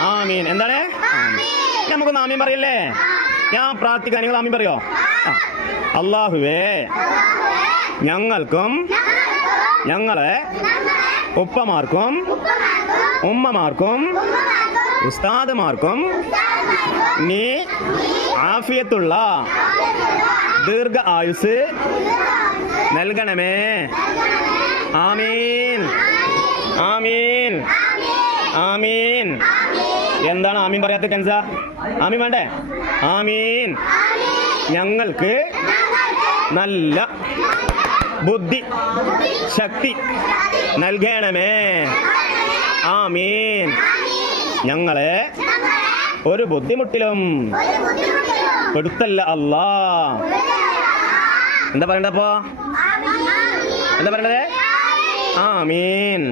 ആമീൻ. എന്താണ്? നമുക്കൊന്ന് ആമീൻ പറയല്ലേ? ഞാൻ പ്രാർത്ഥിക്കാൻ നിങ്ങൾ ആമീൻ പറയോ? അല്ലാഹുവേ, ഞങ്ങൾക്കും ഞങ്ങളെ ഉപ്പമാർക്കും ഉമ്മമാർക്കും ഉസ്താദുമാർക്കും നീ ആഫിയത്തുള്ള ദീർഘ ആയുസ് നൽകണമേ. ആമീൻ ആമീൻ ആമീൻ. എന്താണ് ആമീൻ പറയാത്ത കൻസ? ആമീൻ വേണ്ടേ? ആമീൻ. ഞങ്ങൾക്ക് നല്ല ബുദ്ധി ശക്തി നൽകണമേ. ആമീൻ. ഞങ്ങളെ ഒരു ബുദ്ധിമുട്ടിലും പെടുത്തല്ല അല്ലാ. എന്താ പറയണ്ടപ്പോ? എന്താ പറയണ്ടത്? ആമീൻ.